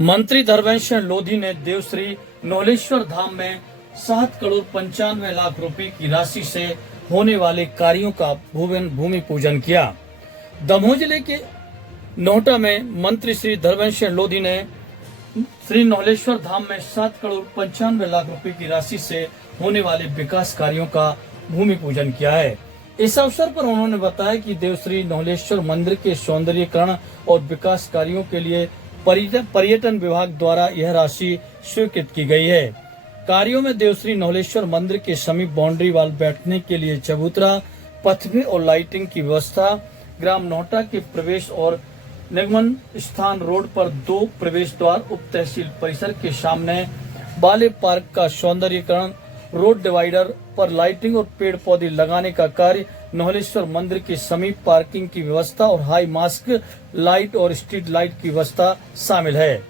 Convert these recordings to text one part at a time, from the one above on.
मंत्री धर्मेश लोधी ने देवश्री नौलेश्वर धाम में 7,95,00,000 रुपए की राशि से होने वाले कार्यों का भूमि पूजन किया। दमोह जिले के नोहटा में मंत्री श्री धर्मेश लोधी ने श्री नौलेश्वर धाम में 7,95,00,000 रुपए की राशि से होने वाले विकास कार्यों का भूमि पूजन किया है। इस अवसर पर उन्होंने बताया कि देवश्री नौलेश्वर मंदिर के सौंदर्यीकरण और विकास कार्यों के लिए पर्यटन विभाग द्वारा यह राशि स्वीकृत की गई है। कार्यों में देवश्री नौलेश्वर मंदिर के समीप बाउंड्री वाल बैठने के लिए चबूतरा, पथवे और लाइटिंग की व्यवस्था, ग्राम नोहटा के प्रवेश और निगमन स्थान रोड पर 2 प्रवेश द्वार, उप तहसील परिसर के सामने बाले पार्क का सौंदर्यीकरण, रोड डिवाइडर पर लाइटिंग और पेड़ पौधे लगाने का कार्य, नौलेश्वर मंदिर के समीप पार्किंग की व्यवस्था और हाई मास्क लाइट और स्ट्रीट लाइट की व्यवस्था शामिल है।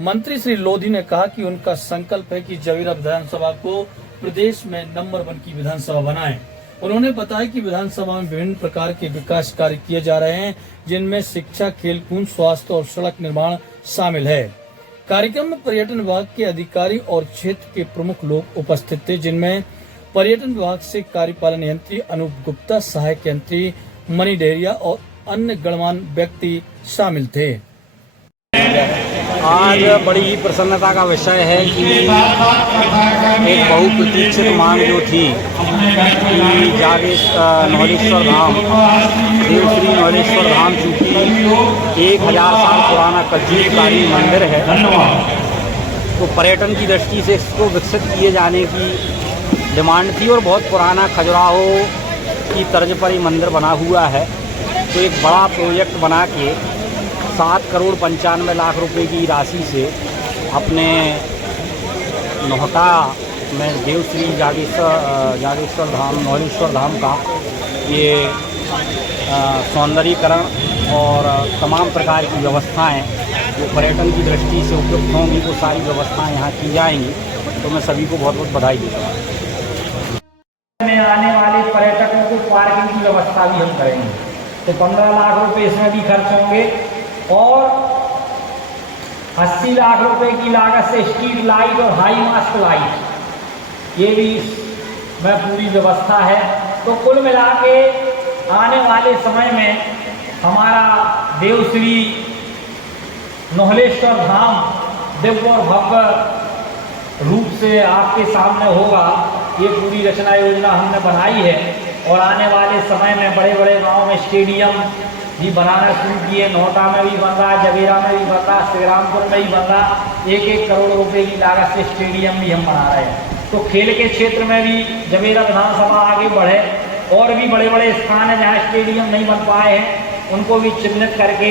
मंत्री श्री लोधी ने कहा कि उनका संकल्प है कि जवेरा विधानसभा को प्रदेश में नंबर 1 की विधानसभा बनाएं। उन्होंने बताया कि विधानसभा में विभिन्न प्रकार के विकास कार्य किए जा रहे हैं, जिनमें शिक्षा, खेलकूद, स्वास्थ्य और सड़क निर्माण शामिल है। कार्यक्रम में पर्यटन विभाग के अधिकारी और क्षेत्र के प्रमुख लोग उपस्थित थे, जिनमें पर्यटन विभाग से कार्यपालन यंत्री अनूप गुप्ता, सहायक यंत्री मनी डेरिया और अन्य गणमान्य व्यक्ति शामिल थे। आज बड़ी ही प्रसन्नता का विषय है कि एक बहुप्रतीक्षित मांग जो थी कि नौलेश्वर धाम, देवश्री नौलेश्वर धाम चूँकि 1000 साल पुराना कज्जीकारी मंदिर है, तो पर्यटन की दृष्टि से इसको विकसित किए जाने की डिमांड थी और बहुत पुराना खजुराहो की तर्ज पर ये मंदिर बना हुआ है। तो एक बड़ा प्रोजेक्ट बना के 7,95,00,000 रुपए की राशि से अपने नोहटा में देवश्री जागेश्वर धाम, नौलेश्वर धाम का ये सौंदर्यीकरण और तमाम प्रकार की व्यवस्थाएं जो पर्यटन की दृष्टि से उपयुक्त होंगी, वो सारी व्यवस्थाएं यहाँ की जाएंगी। तो मैं सभी को बहुत बहुत बधाई देता हूँ। में आने वाले पर्यटकों को पार्किंग की व्यवस्था भी हम करेंगे, तो 15 लाख रुपए इसमें भी खर्च होंगे और 80 लाख रुपए की लागत से स्ट्रीट लाइट और हाई मास्क लाइट, ये भी में पूरी व्यवस्था है। तो कुल मिला के आने वाले समय में हमारा देवश्री नौलेश्वर धाम दिव्य और भव्य रूप से आपके सामने होगा। ये पूरी रचना योजना हमने बनाई है और आने वाले समय में बड़े बड़े गांव में स्टेडियम भी बनाना शुरू किए। नोहटा में भी बन रहा, जवेरा में भी बन रहा, श्रीरामपुर में भी बन रहा। 1-1 करोड़ रुपए की लागत से स्टेडियम भी हम बना रहे हैं। तो खेल के क्षेत्र में भी जवेरा विधानसभा आगे बढ़े और भी बड़े बड़े स्थान हैं जहाँ स्टेडियम नहीं बन पाए हैं, उनको भी चिन्हित करके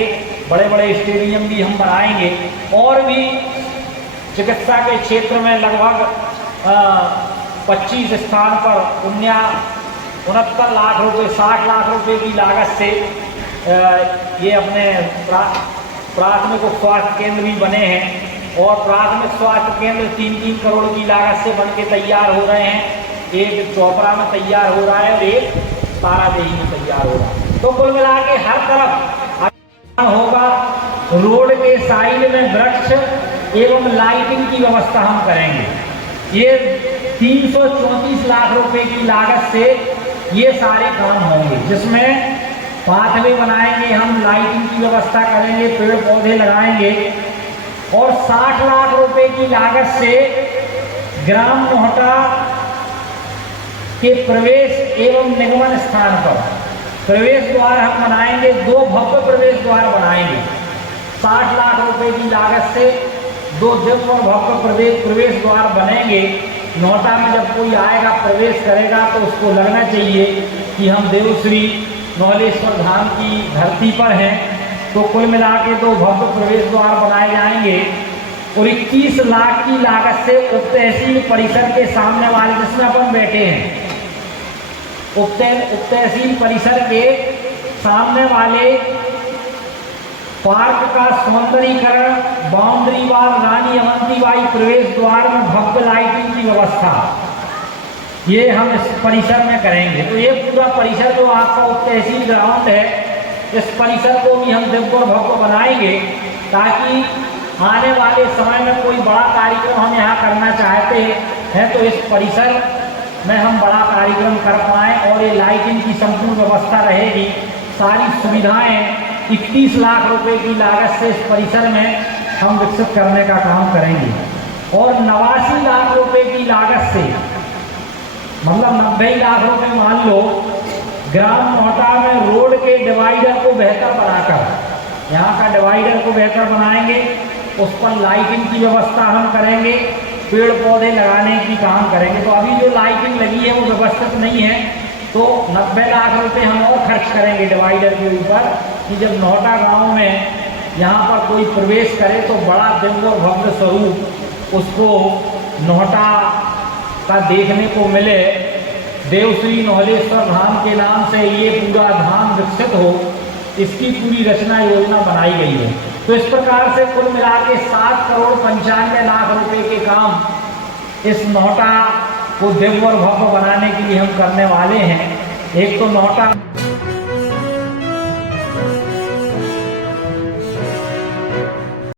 बड़े बड़े स्टेडियम भी हम बनाएंगे। और भी चिकित्सा के क्षेत्र में लगभग 25 स्थान पर 69 लाख रुपए, 60 लाख रुपए की लागत से ये अपने प्राथमिक स्वास्थ्य केंद्र भी बने हैं और प्राथमिक स्वास्थ्य केंद्र 3-3 करोड़ की लागत से बन के तैयार हो रहे हैं। एक चौपड़ा में तैयार हो रहा है और एक तारादेही में तैयार हो रहा है। तो कुल मिला के हर तरफ होगा। रोड के साइड में वृक्ष एवं लाइटिंग की व्यवस्था हम करेंगे। ये 334 लाख रुपए की लागत से ये सारे काम होंगे, जिसमें पाथवे बनाएंगे, हम लाइटिंग की व्यवस्था करेंगे, पेड़ पौधे लगाएंगे और 60 लाख रुपए की लागत से ग्राम नोहटा के प्रवेश एवं निगमन स्थान पर प्रवेश द्वार हम बनाएंगे। 2 भव्य प्रवेश द्वार बनाएंगे। 60 लाख रुपए की लागत से 2 दिव्य और भव्य प्रवेश द्वार बनेंगे। नोहटा में जब कोई आएगा, प्रवेश करेगा, तो उसको लगना चाहिए कि हम देवश्री नौलेश्वर धाम की धरती पर हैं। तो कुल मिला के 2 भव्य प्रवेश द्वार बनाए जाएंगे और 21 लाख की लागत से उप तहसील परिसर के सामने वाले, जिसमें अपन बैठे हैं, उप तहसील परिसर के सामने वाले पार्क का सौंदर्यीकरण, बाउंड्री वाल, रानी अवंतीबाई प्रवेश द्वार में भव्य लाइटिंग की व्यवस्था, ये हम इस परिसर में करेंगे। तो ये पूरा परिसर जो आपका उप तहसील ग्राउंड है, इस परिसर को भी हम दिव्य और भव्य बनाएंगे ताकि आने वाले समय में कोई बड़ा कार्यक्रम हम यहाँ करना चाहते हैं तो इस परिसर में हम बड़ा कार्यक्रम कर पाएँ और ये लाइटिंग की संपूर्ण व्यवस्था रहेगी। सारी सुविधाएं 31 लाख रुपए की लागत से इस परिसर में हम विकसित करने का काम करेंगे और 89 लाख रुपए की लागत से, मतलब 90 लाख रुपए मान लो, ग्राम नोहटा में रोड के डिवाइडर को बेहतर बनाकर, यहाँ का डिवाइडर को बेहतर बनाएंगे, उस पर लाइटिंग की व्यवस्था हम करेंगे, पेड़ पौधे लगाने की काम करेंगे। तो अभी जो लाइटिंग लगी है वो व्यवस्थित नहीं है, तो 90 लाख रुपए हम और खर्च करेंगे डिवाइडर के ऊपर कि जब नोहटा गांव में यहाँ पर कोई प्रवेश करे तो बड़ा दिव्य और भव्य स्वरूप उसको नोहटा का देखने को मिले। देवश्री नोहलेश्वर धाम के नाम से ये पूरा धाम विकसित हो, इसकी पूरी रचना योजना बनाई गई है। तो इस प्रकार से कुल मिला के 7,95 लाख रुपए के काम इस नोहटा को दिव्य और भव्य बनाने के लिए हम करने वाले हैं। एक तो नोहटा